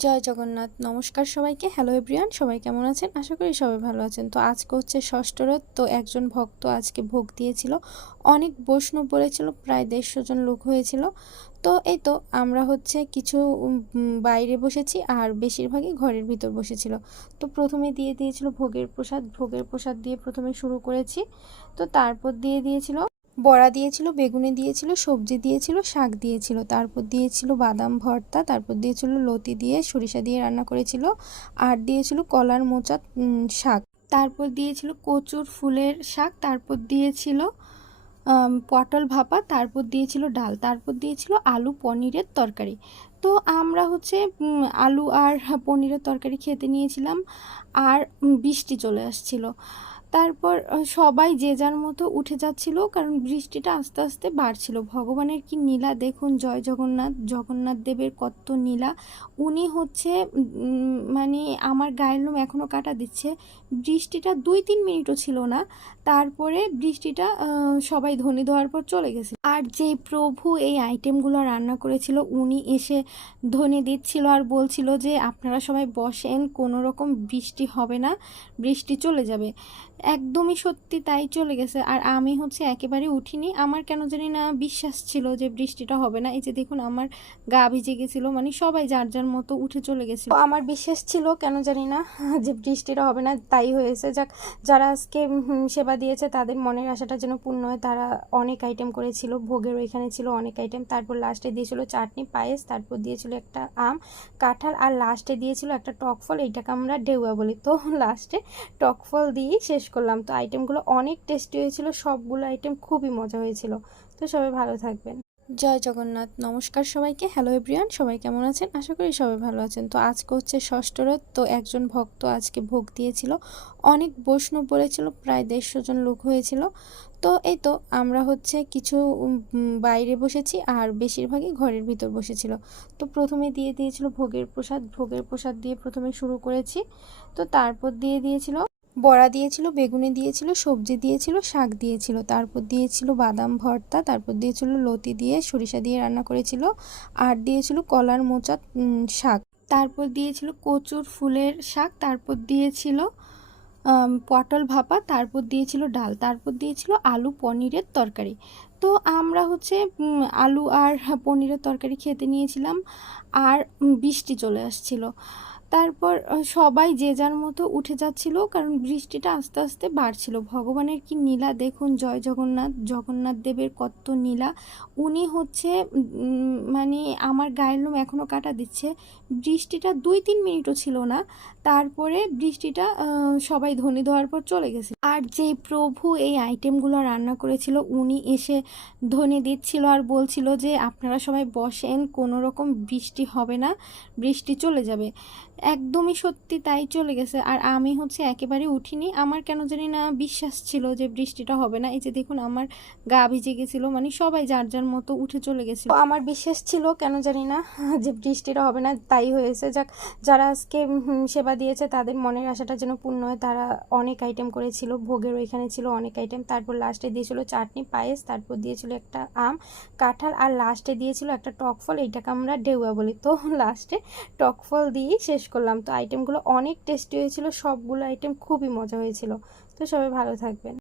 জয় জগন্নাথ। নমস্কার সবাইকে। Hello everyone, সবাই কেমন আছেন? আশা করি সবাই ভালো আছেন। তো আজকে হচ্ছে ষষ্ঠ রথ। তো একজন ভক্ত আজকে ভোগ দিয়েছিল, অনেক বৈষ্ণব বলেছিল, প্রায় 150 জন লোক হয়েছিল। তো এই তো আমরা হচ্ছে কিছু বাইরে বসেছি আর বেশিরভাগই ঘরের ভিতর বসেছিল। তো প্রথমে দিয়ে দিয়েছিল ভোগের প্রসাদ দিয়ে প্রথমে শুরু করেছি। তো তারপর দিয়ে দিয়েছিল বড়া, দিয়েছিল বেগুনি, দিয়েছিল সবজি, দিয়েছিল শাক, দিয়েছিল তারপর দিয়েছিল বাদাম ভর্তা, তারপর দিয়েছিল লতি দিয়ে সরিষা দিয়ে রান্না করেছিল, আর দিয়েছিল কলার মোচা শাক, তারপর দিয়েছিল কচুর ফুলের শাক, তারপর দিয়েছিল পটল ভাপা, তারপর দিয়েছিল ডাল, তারপর দিয়েছিল আলু পনিরের তরকারি। তো আমরা হচ্ছে আলু আর পনিরের তরকারি খেতে নিয়েছিলাম, আর বৃষ্টি চলে আসছিল। তারপর সবাই যে যার মতো উঠে যাচ্ছিল, কারণ বৃষ্টিটা আস্তে আস্তে বাড়ছিল। ভগবানের কি নীলা দেখুন, জয় জগন্নাথ। জগন্নাথ দেবের কত নীলা। উনি হচ্ছে মানে আমার গায়ের লোম এখনও কাটা দিচ্ছে। বৃষ্টিটা 2-3 মিনিটও ছিল না, তারপরে বৃষ্টিটা সবাই ধ্বনি দেওয়ার পর চলে গেছে। আর যেই প্রভু এই আইটেমগুলো রান্না করেছিল, উনি এসে ধ্বনি দিচ্ছিল আর বলছিল যে আপনারা সবাই বসেন, কোনো রকম বৃষ্টি হবে না, বৃষ্টি চলে যাবে। একদমই সত্যি তাই চলে গেছে। আর আমি হচ্ছে একেবারে উঠিনি, আমার কেন জানি না বিশ্বাস ছিল যে বৃষ্টিটা হবে না। এই যে দেখুন আমার গা ভিজে গেছিলো, মানে সবাই যার যার মতো উঠে চলে গেছিল। আমার বিশ্বাস ছিল কেন জানি না যে বৃষ্টিটা হবে না, তাই হয়েছে। যাক, যারা আজকে সেবা দিয়েছে তাদের মনের আশাটা যেন পূর্ণ হয়। তারা অনেক আইটেম করেছিল, ভোগের ওইখানে ছিল অনেক আইটেম। তারপর লাস্টে দিয়েছিল চাটনি, পায়েস, তারপর দিয়েছিল একটা আম, কাঁঠাল, আর লাস্টে দিয়েছিল একটা টক ফল, এইটাকে আমরা ডেউয়া বলি। তো লাস্টে টক ফল দিয়েই শেষ করলাম। তো আইটেমগুলো অনেক টেস্টি হয়েছিল, সবগুলো আইটেম খুবই মজা হয়েছিল। তো সবাই ভালো থাকবেন। জয় জগন্নাথ। নমস্কার সবাইকে। হ্যালো এভরিওয়ান, সবাই কেমন আছেন? আশা করি সবাই ভালো আছেন। তো আজকে হচ্ছে ষষ্ঠ রথ। তো একজন ভক্ত আজকে ভোগ দিয়েছিল, অনেক বৈষ্ণব বলেছিল, প্রায় 150 জন লোক হয়েছিল। তো এই তো আমরা হচ্ছে কিছু বাইরে বসেছি আর বেশিরভাগই ঘরের ভিতর বসেছিল। তো প্রথমে দিয়ে দিয়েছিল ভোগের প্রসাদ দিয়ে প্রথমে শুরু করেছি। তো তারপর দিয়ে দিয়েছিল বড়া, দিয়েছিল বেগুনি, দিয়েছিল সবজি, দিয়েছিল শাক, দিয়েছিল তারপর দিয়েছিল বাদাম ভর্তা, তারপর দিয়েছিল লতি দিয়ে সরিষা দিয়ে রান্না করেছিল, আর দিয়েছিল কলার মোচা শাক, তারপর দিয়েছিল কচুর ফুলের শাক, তারপর দিয়েছিল পটল ভাপা, তারপর দিয়েছিল ডাল, তারপর দিয়েছিল আলু পনিরের তরকারি। তো আমরা হচ্ছে আলু আর পনিরের তরকারি খেতে নিয়েছিলাম, আর বৃষ্টি চলে আসছিল। তারপর সবাই যে যার মতো উঠে যাচ্ছিল, কারণ বৃষ্টিটা আস্তে আস্তে বাড়ছিল। ভগবানের কি নীলা দেখুন, জয় জগন্নাথ। জগন্নাথ দেবের কত নীলা। উনি হচ্ছে মানে আমার গায়ের লোম এখনও কাটা দিচ্ছে। বৃষ্টিটা 2-3 মিনিটও ছিল না, তারপরে বৃষ্টিটা সবাই ধ্বনি দেওয়ার পর চলে গেছে। আর যেই প্রভু এই আইটেমগুলো রান্না করেছিল, উনি এসে ধ্বনি দিচ্ছিল আর বলছিল যে আপনারা সবাই বসেন, কোনো রকম বৃষ্টি হবে না, বৃষ্টি চলে যাবে। একদমই সত্যি তাই চলে গেছে। আর আমি হচ্ছে একেবারে উঠিনি, আমার কেন জানি না বিশ্বাস ছিল যে বৃষ্টিটা হবে না। এই যে দেখুন আমার গা ভিজে গেছিলো, মানে সবাই যার যার মতো উঠে চলে গেছিল। আমার বিশ্বাস ছিল কেন জানি না যে বৃষ্টিটা হবে না, তাই হয়েছে। যাক, যারা আজকে সেবা দিয়েছে তাদের মনের আশাটা যেন পূর্ণ হয়। তারা অনেক আইটেম করেছিল, ভোগের ওইখানে ছিল অনেক আইটেম। তারপর লাস্টে দিয়েছিল চাটনি, পায়েস, তারপর দিয়েছিল একটা আম, কাঁঠাল, আর লাস্টে দিয়েছিল একটা টক ফল, এইটাকে আমরা ডেউয়া বলি। তো লাস্টে টক ফল দিয়েই শেষ করলাম। তো আইটেমগুলো অনেক টেস্টি হয়েছিল, সবগুলো আইটেম খুবই মজা হয়েছিল। তো সবাই ভালো থাকবেন।